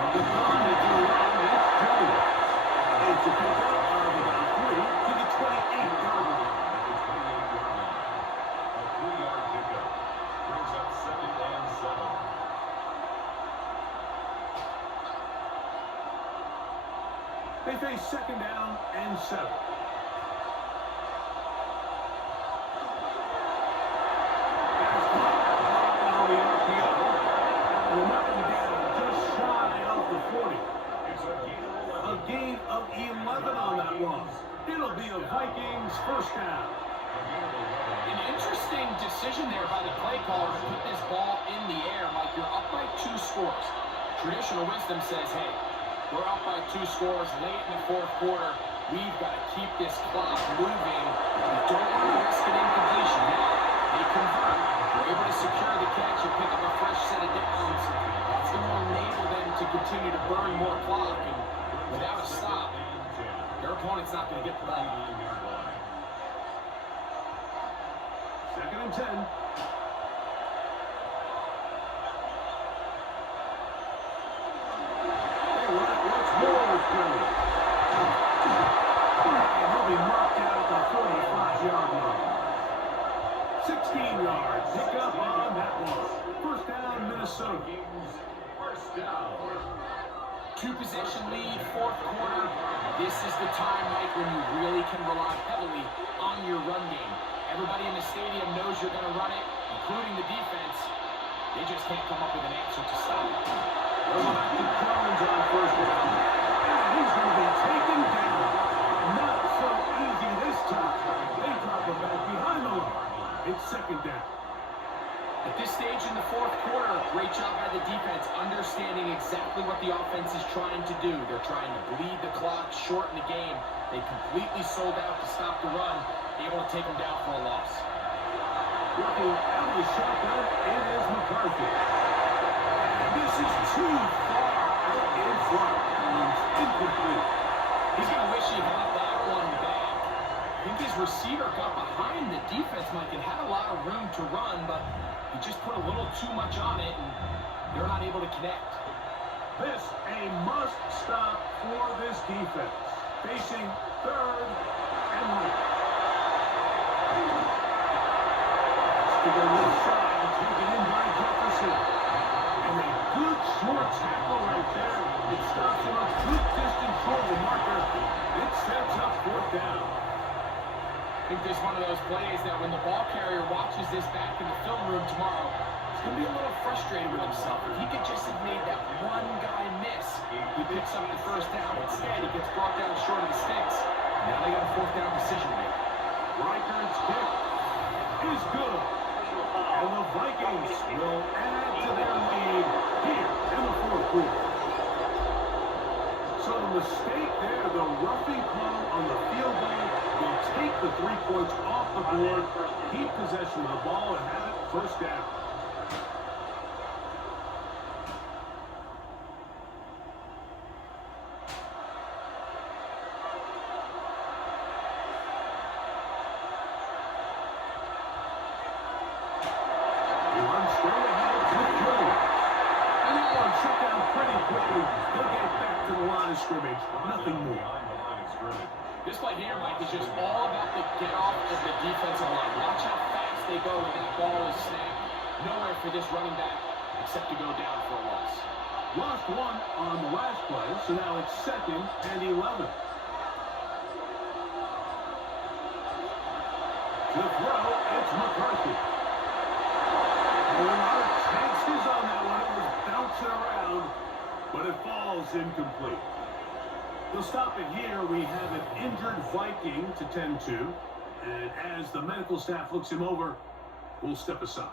From the gun, it's a run, it's Jones. It's a pickup of about 3 to the 28-yard line. A 3-yard pickup brings up 2nd and 7. They face second down and 7. That's caught on the RPO. We're knocking down just shy of the 40. It's A gain of 11 on that run. It'll be a Vikings first down. An interesting decision there by the play caller to put this ball in the air like you're up by 2 scores. Traditional wisdom says, hey, we're up by 2 scores late in the 4th quarter. We've got to keep this clock moving. We don't want to risk an incompletion. Now, they convert. They're able to secure the catch and pick up a fresh set of downs. That's going to enable them to continue to burn more clock. And without a stop, their opponent's not going to get the ball. Second and 10. They run it once more with Gurley. And he'll be marked out at the 45-yard line. 16 yards. Pick up on that one. First down, Minnesota. First down. 2-possession lead, 4th quarter. This is the time, Mike, when you really can rely heavily on your run game. Everybody in the stadium knows you're going to run it, including the defense. They just can't come up with an answer to stop it. Going back to Jones on first down. And he's going to be taken down. Not so easy this time. They drop him back behind the line. It's second down. At this stage in the 4th quarter, great job by the defense, understanding exactly what the offense is trying to do. They're trying to bleed the clock, shorten the game. They completely sold out to stop the run, able to take them down for a loss. Looking out of the shotgun, it is McCarthy. And this is too far out in front. It's incomplete. He's going to wish he had that one back. I think his receiver got behind the defense, Mike, and had a lot of room to run, but he just put a little too much on it, and they're not able to connect. This a must stop for this defense. Facing third and 1. To the left side, taken in by Jefferson. And a good short tackle right there. It stops him a good distance short of the marker. It sets up 4th down. I think there's one of those plays that when the ball carrier watches this back in the film room tomorrow, he's going to be a little frustrated with himself. If he could just have made that one guy miss, he picks up the first down. Instead, he gets brought down short of the sticks. Now they got a 4th down decision to make. Reichard's kick is good. And the Vikings will add to their lead here in the 4th quarter. So the mistake there, the roughing call on the field goal, will take the 3 points off the board, keep possession of the ball, and have it first down. scrimmage, nothing more. Behind the line of scrimmage. This play here, Mike, is just all about the get-off of the defensive line. Watch how fast they go when that ball is snapped. Nowhere for this running back except to go down for a loss. Lost one on the last play, so now it's 2nd and 11. To throw, it's McCarthy. There were a lot of chances on that one. It was bouncing around, but it falls incomplete. We'll stop it here. We have an injured Viking to tend to. And as the medical staff looks him over, we'll step aside.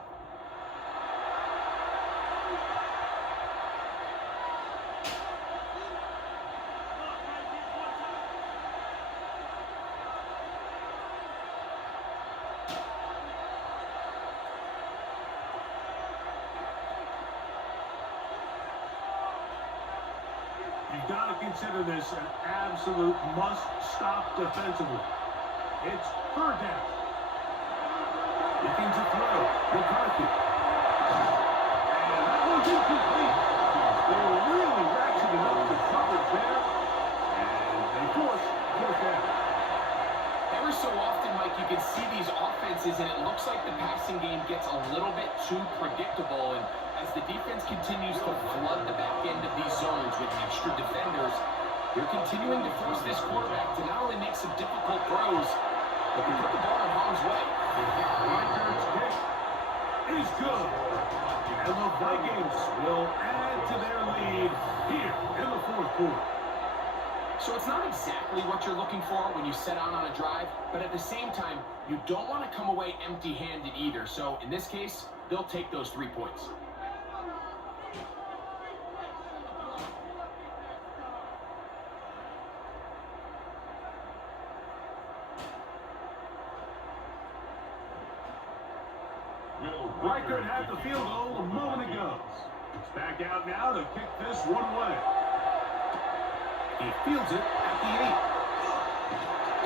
You've got to consider this an absolute must-stop defensively. It's 3rd down. Looking to throw. McCarthy. And that one's incomplete. They were really ratcheting up the coverage there. And they force 4th down. Ever so often, Mike, you can see these offenses, and it looks like the passing game gets a little bit too predictable. And as the defense continues to flood the back end of these zones with extra defenders, they're continuing to force this quarterback to not only make some difficult throws, but to put the ball in harm's way. Reichardt's kick is good. And the Vikings will add to their lead here in the 4th quarter. So it's not exactly what you're looking for when you set out on a drive, but at the same time, you don't want to come away empty-handed either. So in this case, they'll take those 3 points. Reichard had the field goal a moment ago. It's back out now to kick this one away. He fields it at the 8.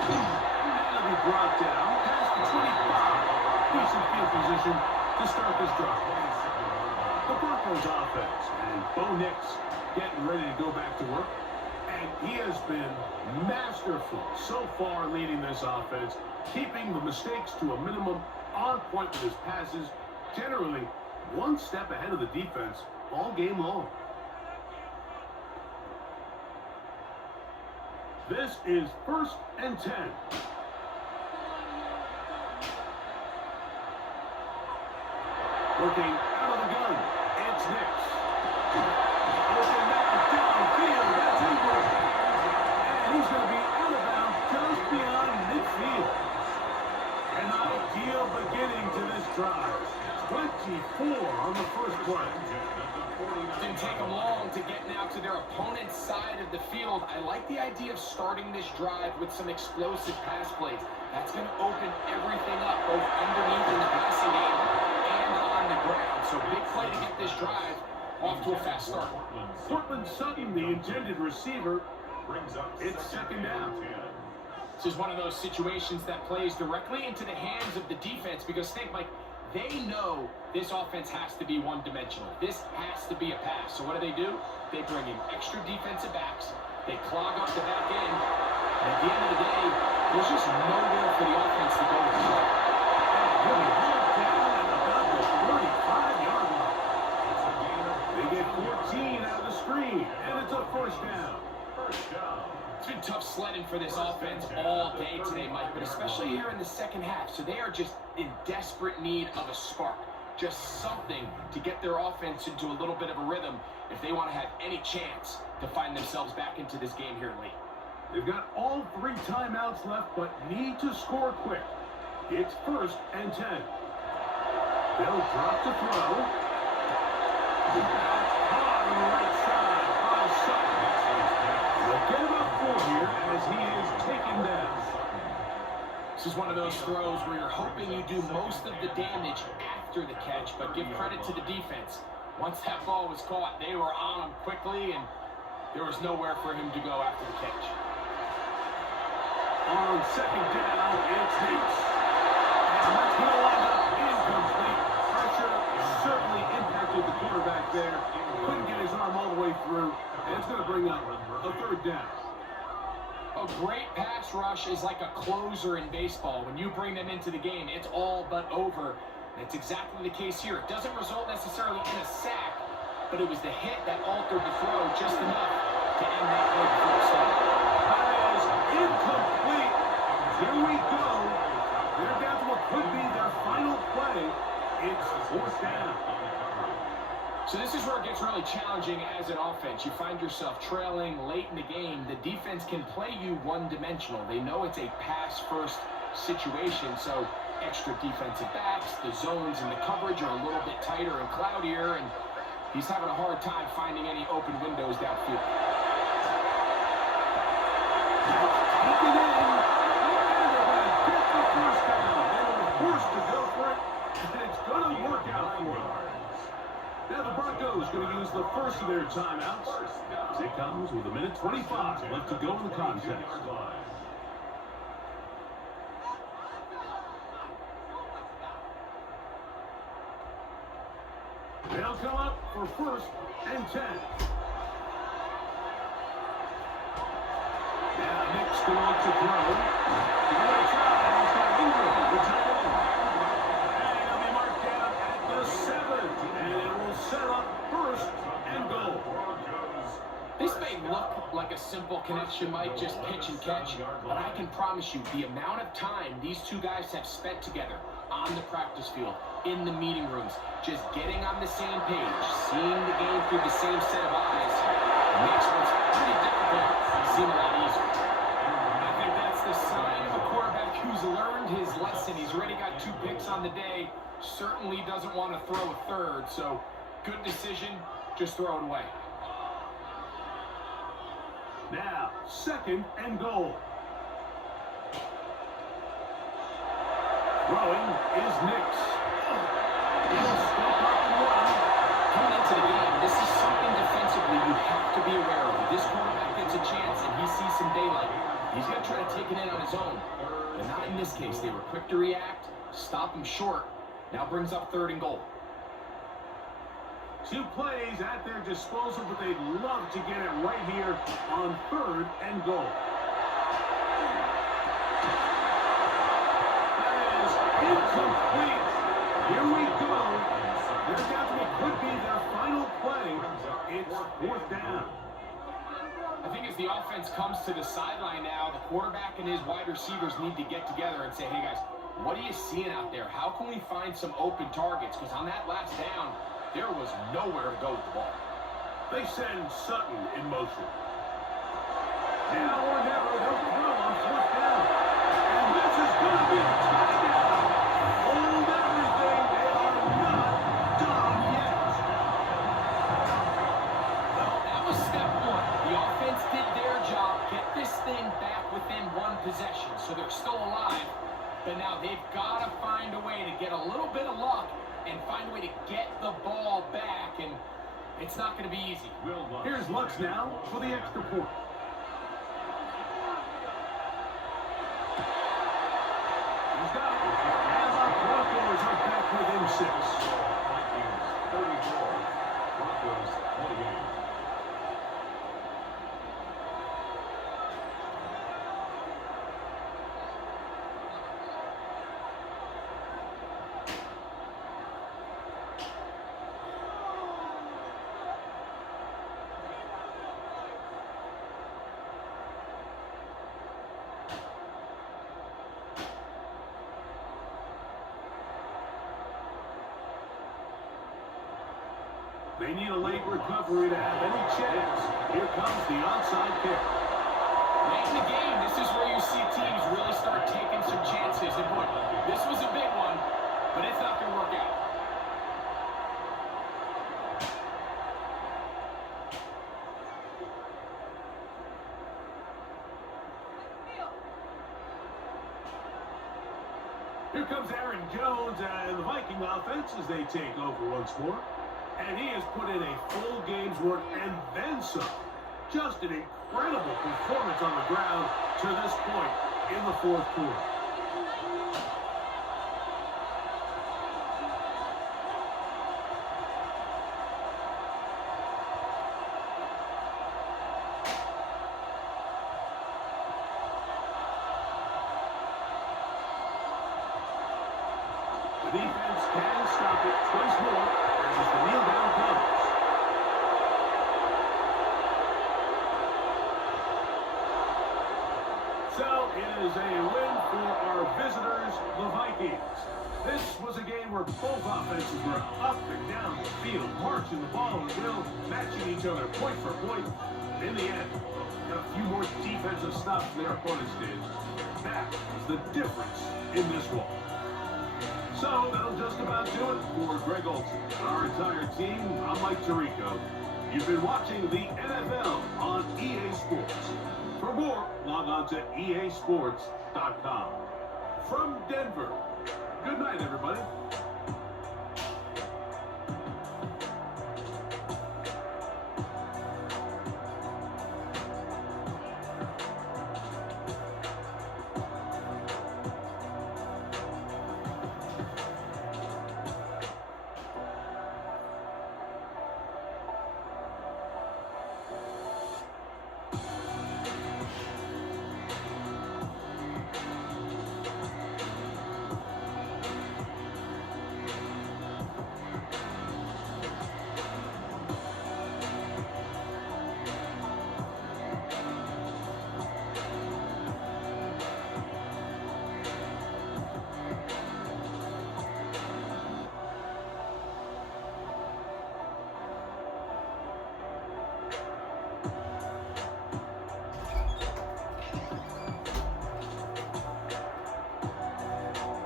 That'll be brought down past the 25. Decent field position to start this drive. The Broncos offense and Bo Nix getting ready to go back to work. And he has been masterful so far leading this offense, keeping the mistakes to a minimum, on point with his passes, generally one step ahead of the defense all game long. This is 1st and 10. Looking out of the gun, it's Nix. Open now, downfield, that's Ingram. And he's going to be out of bounds just beyond midfield. An ideal beginning to this drive. 24 on the first play. Didn't take them long to get now to their opponent's side of the field. I like the idea of starting this drive with some explosive pass plays. That's going to open everything up, both underneath in the passing game and on the ground. So big play to get this drive off to a fast start. Cortland Sutton, the intended receiver, it's 2nd down. This is one of those situations that plays directly into the hands of the defense because think, Mike, they know this offense has to be one-dimensional. This has to be a pass. So what do? They bring in extra defensive backs. They clog up the back end. And at the end of the day, there's just nowhere for the offense to go with the ball. He'll be hauled down at about the 35-yard line. They get 14 out of the screen, and it's a 1st down. It's been tough sledding for this offense all day today, Mike, but especially here in the second half. So they are just in desperate need of a spark, just something to get their offense into a little bit of a rhythm if they want to have any chance to find themselves back into this game here late. They've got all 3 timeouts left, but need to score quick. It's 1st and 10. They'll drop to throw. That's caught on the right side by Sutton. They'll get him up 4 here as he is taken down. This is one of those throws where you're hoping you do most of the damage after the catch, but give credit to the defense. Once that ball was caught, they were on him quickly, and there was nowhere for him to go after the catch. On 2nd down, it's Hicks. And that's going to wind up incomplete. Pressure certainly impacted intercepted the quarterback there. Couldn't get his arm all the way through, and it's going to bring up a third down. A great pass rush is like a closer in baseball. When you bring them into the game, it's all but over. That's exactly the case here. It doesn't result necessarily in a sack, but it was the hit that altered the throw just enough to end that play before it started. That is incomplete. Here we go. They're down to what could be their final play. It's fourth down. So this is where it gets really challenging as an offense. You find yourself trailing late in the game. The defense can play you one-dimensional. They know it's a pass-first situation, so extra defensive backs, the zones and the coverage are a little bit tighter and cloudier, and he's having a hard time finding any open windows downfield. Taken in, and they're going to get the first down. They were forced to go for it, and it's going to work out for them. Now the Broncos going to use the first of their timeouts. As it comes with 1:25 left to go in the contest. They'll come up for first and 10. Now Nick's going to throw. He's going to try. He's got Ingram, the tight end. And he'll be marked down at the 7. And it will set up first and goal. This may look like a simple connection, Mike, just pitch and catch, but I can promise you the amount of time these two guys have spent together on the practice field, in the meeting rooms, just getting on the same page, seeing the game through the same set of eyes, makes what's pretty difficult seem a lot easier. I think that's the sign of a quarterback who's learned his lesson. He's already got 2 picks on the day, certainly doesn't want to throw a third, so good decision, just throw it away. Now, second and goal. Throwing is Nix. He'll step up and run. Coming into the game, this is something defensively you have to be aware of. If this quarterback gets a chance and he sees some daylight, he's going to try to take it in on his own. But not in this case. They were quick to react, stop him short. Now brings up third and goal. 2 plays at their disposal, but they'd love to get it right here on third and goal. That is incomplete. Here we go. They're down to what could be their final play. It's fourth down. I think as the offense comes to the sideline now, the quarterback and his wide receivers need to get together and say, hey guys, what are you seeing out there? How can we find some open targets? Because on that last down, there was nowhere to go with the ball. They send Sutton in motion. Now or never, they'll throw on fourth down. And this is going to be a touchdown. Hold everything. They are not done yet. Well, that was step 1. The offense did their job, get this thing back within 1 possession, so they're still alive. But now they've got to find a way to get a little bit of luck and find a way to get the ball back, and it's not going to be easy. Here's Lutz now for the extra point. He's got it. And the Broncos are back within 6. Vikings 34, Broncos 28. They need a late recovery to have any chance. Here comes the onside kick. Late in the game, this is where you see teams really start taking some chances. And boy, this was a big one, but it's not going to work out. Here comes Aaron Jones and the Viking offense as they take over once more. And he has put in a full game's work and then some. Just an incredible performance on the ground to this point in the fourth quarter. The defense can stop it twice more as the kneel down comes. So it is a win for our visitors, the Vikings. This was a game where both offenses were up and down the field, marching the ball at will, matching each other point for point. In the end, got a few more defensive stops than their opponents did. That was the difference in this one. So that'll just about do it for Greg Olson and our entire team. I'm Mike Tirico. You've been watching the NFL on EA Sports. For more, log on to easports.com. From Denver, good night, everybody.